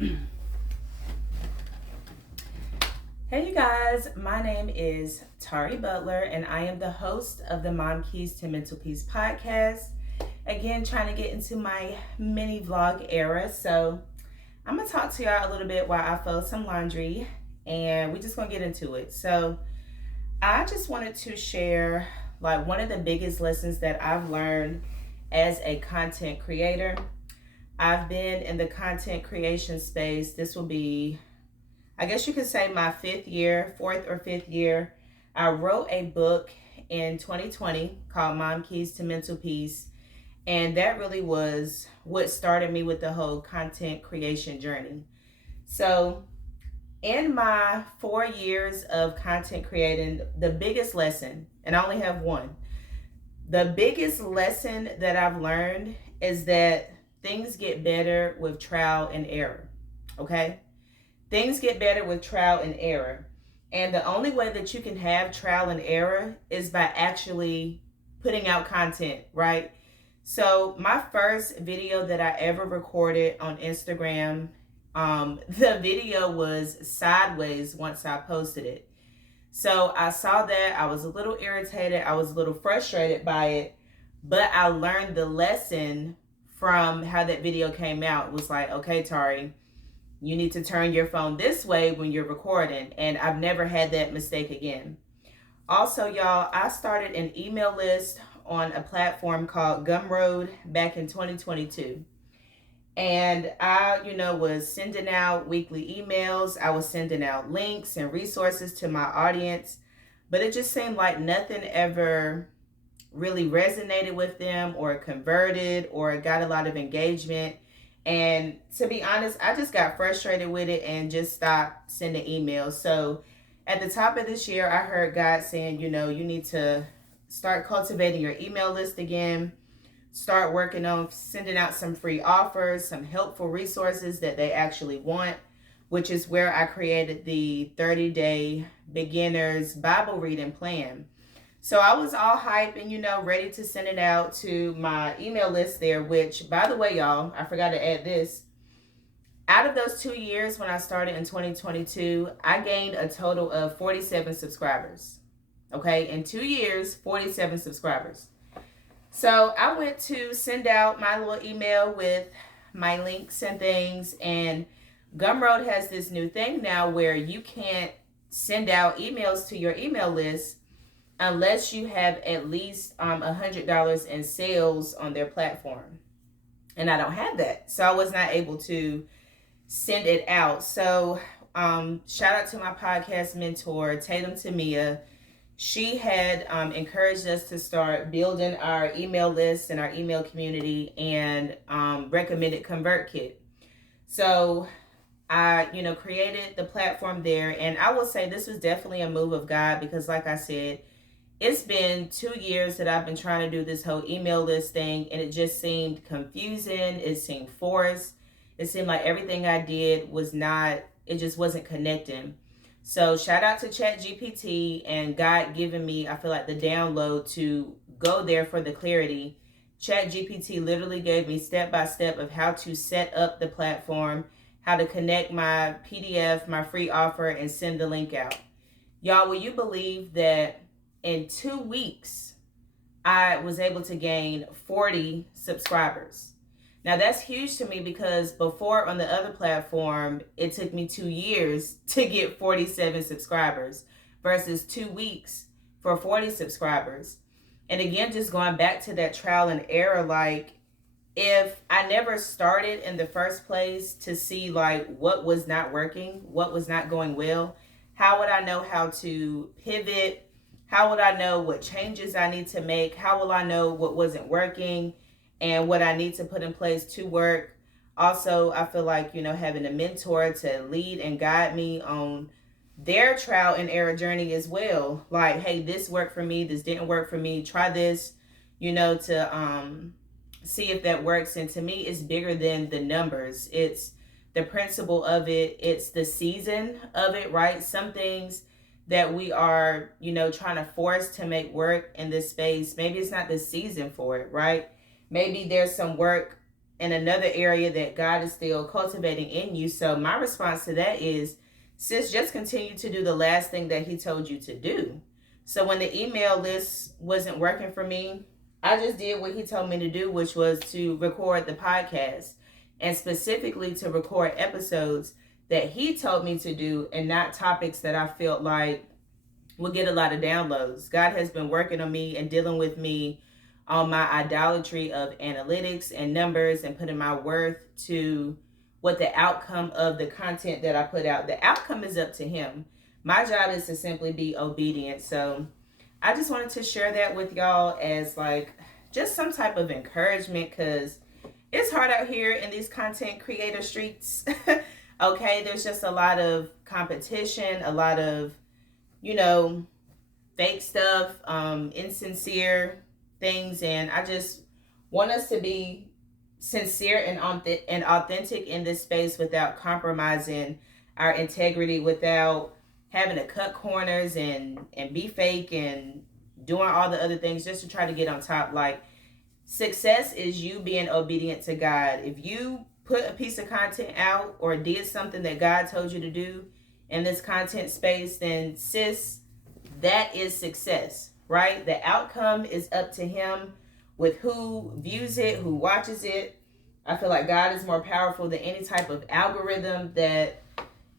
Hey you guys, my name is Tari Butler and I am the host of the Mom Keys to Mental Peace podcast. Again, trying to get into my mini vlog era. So I'm gonna talk to y'all a little bit while I fold some laundry and we're just gonna get into it. So I just wanted to share like one of the biggest lessons that I've learned as a content creator. I've been in the content creation space. This will be, I guess you could say, my fourth or fifth year. I wrote a book in 2020 called Mom Keys to Mental Peace. And that really was what started me with the whole content creation journey. So, in my 4 years of content creating, the biggest lesson, and I only have one, the biggest lesson that I've learned is that things get better with trial and error. Okay? Things get better with trial and error. And the only way that you can have trial and error is by actually putting out content, right? So my first video that I ever recorded on Instagram, the video was sideways once I posted it. So I saw that, I was a little irritated, I was a little frustrated by it, but I learned the lesson from how that video came out. It was like, okay, Tari, you need to turn your phone this way when you're recording. And I've never had that mistake again. Also, y'all, I started an email list on a platform called Gumroad back in 2022. And I, was sending out weekly emails. I was sending out links and resources to my audience. But it just seemed like nothing ever really resonated with them or converted or got a lot of engagement. And to be honest, I just got frustrated with it and just stopped sending emails. So at the top of this year, I heard God saying, you need to start cultivating your email list again. Start working on sending out some free offers, some helpful resources that they actually want, which is where I created the 30-day beginners Bible reading plan. So I was all hype and, ready to send it out to my email list there, which, by the way, y'all, I forgot to add this. Out of those 2 years when I started in 2022, I gained a total of 47 subscribers. Okay, in 2 years, 47 subscribers. So I went to send out my little email with my links and things, and Gumroad has this new thing now where you can't send out emails to your email list unless you have at least $100 in sales on their platform. And I don't have that. So I was not able to send it out. So shout out to my podcast mentor, Tatum Tamia. She had encouraged us to start building our email list and our email community and recommended ConvertKit. So I, created the platform there. And I will say this was definitely a move of God because, like I said, it's been 2 years that I've been trying to do this whole email list thing, and it just seemed confusing. It seemed forced. It seemed like everything I did was not, it just wasn't connecting. So shout out to ChatGPT and God giving me, I feel like, the download to go there for the clarity. ChatGPT literally gave me step-by-step of how to set up the platform, how to connect my PDF, my free offer, and send the link out. Y'all, will you believe that in 2 weeks, I was able to gain 40 subscribers? Now, that's huge to me because before on the other platform, it took me 2 years to get 47 subscribers versus 2 weeks for 40 subscribers. And again, just going back to that trial and error, like if I never started in the first place to see like what was not working, what was not going well, how would I know how to pivot? How would I know what changes I need to make? How will I know what wasn't working and what I need to put in place to work? Also, I feel like, having a mentor to lead and guide me on their trial and error journey as well. Like, hey, this worked for me. This didn't work for me. Try this, to see if that works. And to me, it's bigger than the numbers. It's the principle of it. It's the season of it, right? Some things that we are, trying to force to make work in this space, maybe it's not the season for it, right? Maybe there's some work in another area that God is still cultivating in you. So my response to that is, sis, just continue to do the last thing that he told you to do. So when the email list wasn't working for me, I just did what he told me to do, which was to record the podcast, and specifically to record episodes that he told me to do and not topics that I felt like would get a lot of downloads. God has been working on me and dealing with me on my idolatry of analytics and numbers and putting my worth to what the outcome of the content that I put out. The outcome is up to him. My job is to simply be obedient. So I just wanted to share that with y'all as like just some type of encouragement, because it's hard out here in these content creator streets. Okay, there's just a lot of competition, a lot of, fake stuff, insincere things, and I just want us to be sincere and authentic in this space without compromising our integrity, without having to cut corners and be fake and doing all the other things just to try to get on top. Like, success is you being obedient to God. If you put a piece of content out or did something that God told you to do in this content space, then sis, that is success, right? The outcome is up to him with who views it, who watches it. I feel like God is more powerful than any type of algorithm that,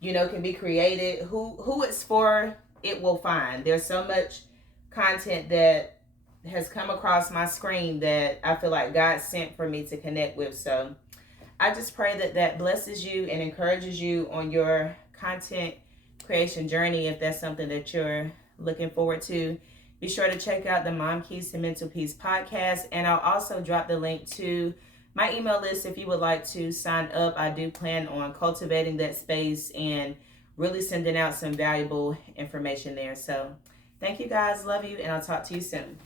can be created. Who it's for, it will find. There's so much content that has come across my screen that I feel like God sent for me to connect with. So I just pray that that blesses you and encourages you on your content creation journey. If that's something that you're looking forward to, be sure to check out the Mom Keys to Mental Peace podcast. And I'll also drop the link to my email list if you would like to sign up. I do plan on cultivating that space and really sending out some valuable information there. So thank you guys. Love you. And I'll talk to you soon.